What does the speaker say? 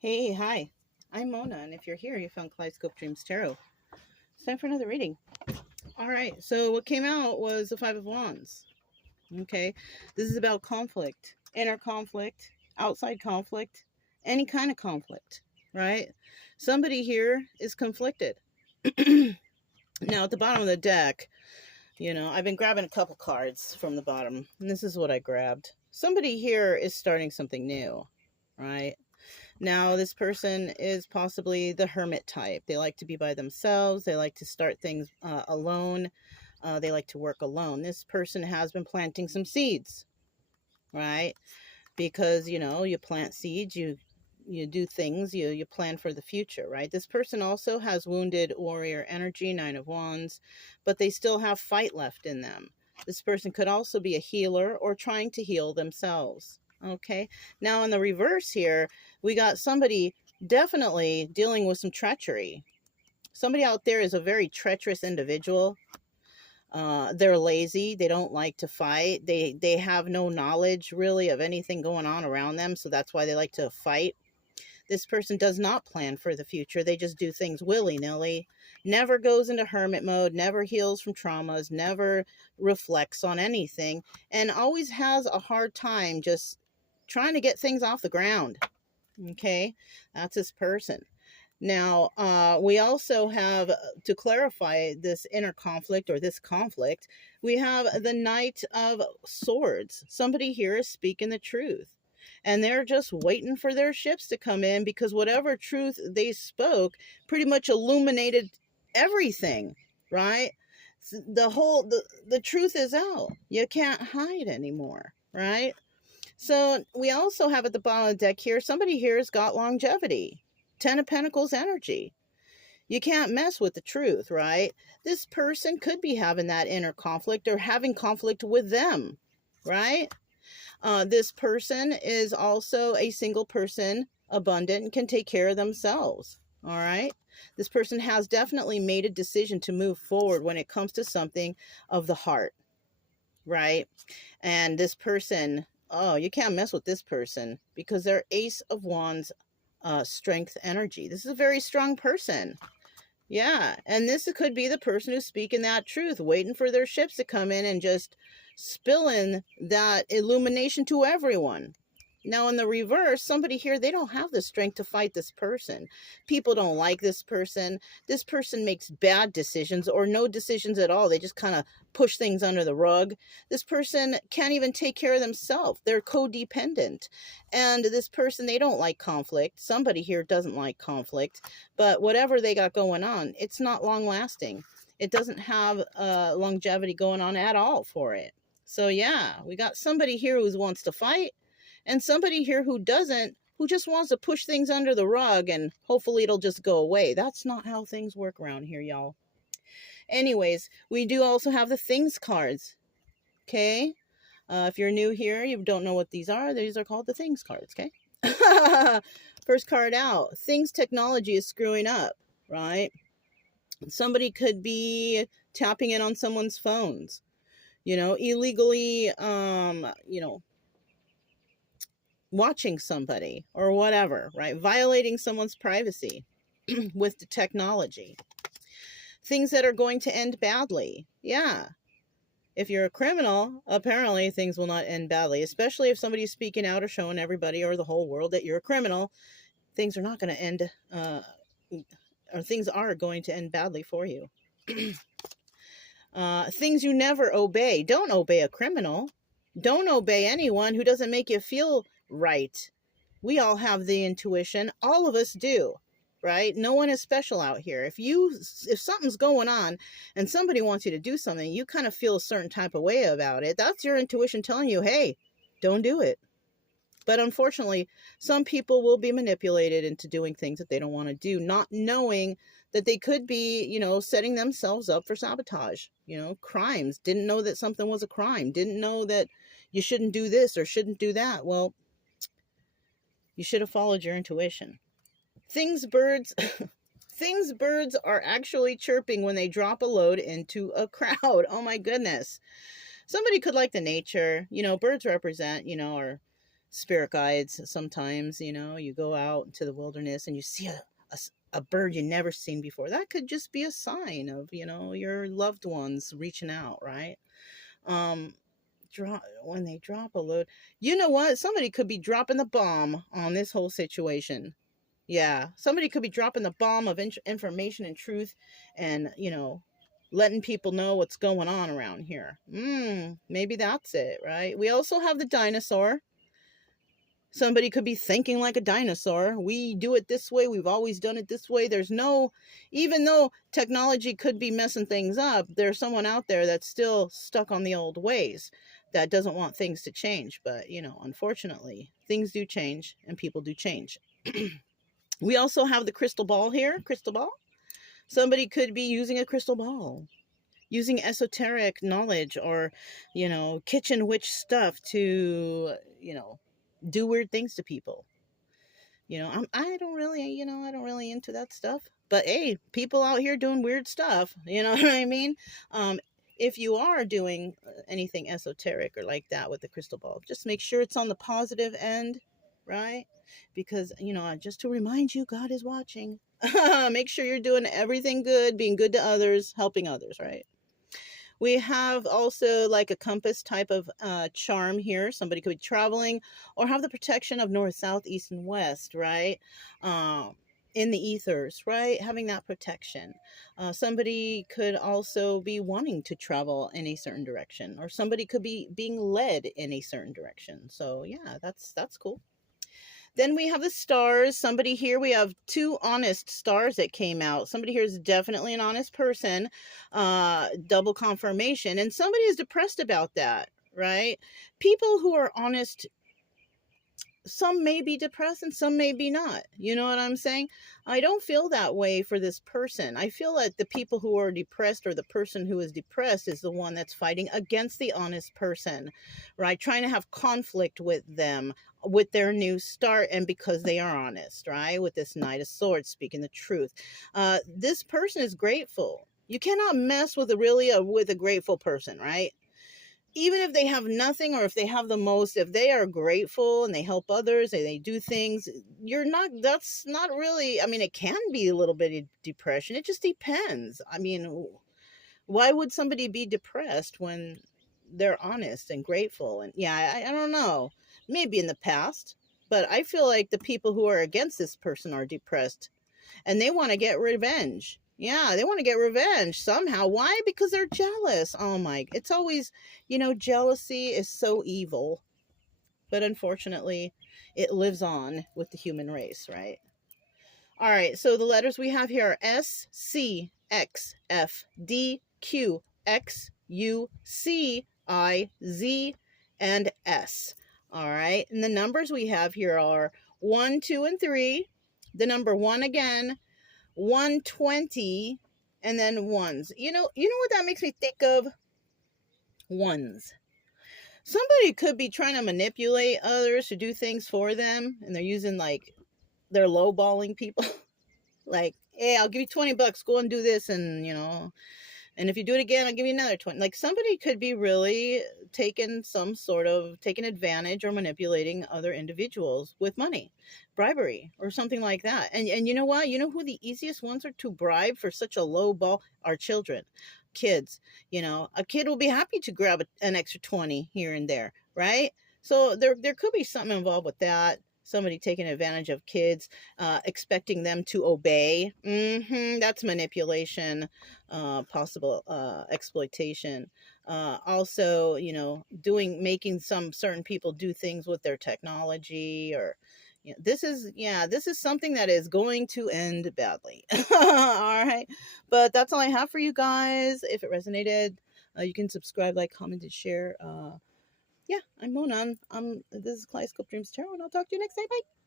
Hey, hi. I'm Mona, and if you're here, you found Kaleidoscope Dreams Tarot. It's time for another reading. All right, so what came out was the Five of Wands. Okay, this is about conflict, inner conflict, outside conflict, any kind of conflict, right? Somebody here is conflicted. Now, at the bottom of the deck, I've been grabbing a couple cards from the bottom, and this is what I grabbed. Somebody here is starting something new, right? Now, this person is possibly the hermit type. They like to be by themselves. They like to start things alone. They like to work alone. This person has been planting some seeds, right? Because, you plant seeds, you do things, you plan for the future, right? This person also has wounded warrior energy, Nine of Wands, but they still have fight left in them. This person could also be a healer or trying to heal themselves. Okay, now in the reverse here, we got somebody definitely dealing with some treachery. Somebody out there is a very treacherous individual. They're lazy. They don't like to fight. They have no knowledge really of anything going on around them, so that's why they like to fight. This person does not plan for the future. They just do things willy-nilly, never goes into hermit mode, never heals from traumas, never reflects on anything, and always has a hard time just trying to get things off the ground. Okay, that's this person. Now, we also have, to clarify this inner conflict or this conflict, we have the Knight of Swords. Somebody here is speaking the truth. And they're just waiting for their ships to come in because whatever truth they spoke pretty much illuminated everything, right? The truth is out. You can't hide anymore, right? So we also have at the bottom of the deck here, somebody here has got longevity. Ten of Pentacles energy. You can't mess with the truth, right? This person could be having that inner conflict or having conflict with them, right? This person is also a single person, abundant, and can take care of themselves, all right? This person has definitely made a decision to move forward when it comes to something of the heart, right? And this person, oh, you can't mess with this person because they're Ace of Wands, strength energy. This is a very strong person. Yeah, and this could be the person who's speaking that truth, waiting for their ships to come in and just spilling that illumination to everyone. Now, in the reverse, somebody here, they don't have the strength to fight this person. People don't like this person. This person makes bad decisions or no decisions at all. They just kind of push things under the rug. This person can't even take care of themselves. They're codependent. And this person, they don't like conflict. Somebody here doesn't like conflict. But whatever they got going on, it's not long lasting. It doesn't have longevity going on at all for it. So yeah, we got somebody here who wants to fight and somebody here who doesn't, who just wants to push things under the rug and hopefully it'll just go away. That's not how things work around here, y'all. Anyways, we do also have the things cards. Okay? If you're new here, you don't know what these are called the things cards, okay? First card out. Things technology is screwing up, right? Somebody could be tapping in on someone's phones, illegally, watching somebody or whatever, right? Violating someone's privacy with the technology. Things that are going to end badly. Yeah. If you're a criminal, apparently things will not end badly, especially if somebody's speaking out or showing everybody or the whole world that you're a criminal. Things are not going to end, or things are going to end badly for you. Things you never obey. Don't obey a criminal. Don't obey anyone who doesn't make you feel right. We all have the intuition. All of us do, right? No one is special out here. If something's going on and somebody wants you to do something, you kind of feel a certain type of way about it. That's your intuition telling you, hey, don't do it. But unfortunately, some people will be manipulated into doing things that they don't want to do, not knowing that they could be, setting themselves up for sabotage, crimes. Didn't know that something was a crime. Didn't know that you shouldn't do this or shouldn't do that. Well, you should have followed your intuition. Things birds are actually chirping when they drop a load into a crowd. Oh my goodness. Somebody could like the nature, birds represent, our spirit guides. Sometimes, you know, you go out into the wilderness and you see a bird you never seen before. That could just be a sign of, you know, your loved ones reaching out, right? Um, when they drop a load, you know what? Somebody could be dropping the bomb on this whole situation. Yeah, somebody could be dropping the bomb of information and truth, and you know, letting people know what's going on around here. Maybe that's it, right? We also have the dinosaur. Somebody could be thinking like a dinosaur. We do it this way. We've always done it this way. There's no, even though technology could be messing things up, there's someone out there that's still stuck on the old ways that doesn't want things to change. But, you know, unfortunately, things do change and people do change. We also have the crystal ball here. Crystal ball. Somebody could be using a crystal ball, using esoteric knowledge or, you know, kitchen witch stuff to, you know, do weird things to people. You know, I don't really, you know, I don't really into that stuff. But hey, people out here doing weird stuff. You know what I mean? Um, if you are doing anything esoteric or like that with the crystal ball, just make sure it's on the positive end, right? Because, you know, just to remind you, God is watching. Make sure you're doing everything good, being good to others, helping others, right? We have also like a compass type of charm here. Somebody could be traveling or have the protection of north, south, east, and west, right? In the ethers, right? Having that protection. Somebody could also be wanting to travel in a certain direction, or somebody could be being led in a certain direction. So yeah, that's cool. Then we have the stars. Somebody here, we have two honest stars that came out. Somebody here is definitely an honest person, double confirmation. And somebody is depressed about that, right? People who are honest, some may be depressed and some may be not. You know what I'm saying? I don't feel that way for this person. I feel that the people who are depressed, or the person who is depressed, is the one that's fighting against the honest person, right? Trying to have conflict with them, with their new start, and because they are honest, right? With this Knight of Swords, speaking the truth. This person is grateful. You cannot mess with with a grateful person, right? Even if they have nothing, or if they have the most, if they are grateful and they help others and they do things, that's not really, I mean, it can be a little bit of depression. It just depends. I mean, why would somebody be depressed when they're honest and grateful? And yeah, I don't know. Maybe in the past, but I feel like the people who are against this person are depressed and they want to get revenge. Yeah, they want to get revenge somehow. Why? Because they're jealous. Oh my, it's always, you know, jealousy is so evil. But unfortunately, it lives on with the human race, right? All right, so the letters we have here are S, C, X, F, D, Q, X, U, C, I, Z, and S. All right, and the numbers we have here are 1, 2, and 3. The number 1 again, 120, and then ones. You know what that makes me think of? Ones. Somebody could be trying to manipulate others to do things for them, and they're using like, they're lowballing people. Like, hey, I'll give you $20, go and do this, and you know, and if you do it again, I'll give you another 20. Like, somebody could be really taking advantage or manipulating other individuals with money, bribery, or something like that. And you know what? You know who the easiest ones are to bribe for such a low ball are children, kids. You know, a kid will be happy to grab an extra 20 here and there, right? So there could be something involved with that. Somebody taking advantage of kids, expecting them to obey. That's manipulation, possible exploitation. Also, you know, making some certain people do things with their technology, or you know, this is something that is going to end badly. All right, but that's all I have for you guys. If it resonated, you can subscribe, like, comment, and share. Yeah, I'm Mona. This is Kaleidoscope Dreams Tarot, and I'll talk to you next time. Bye.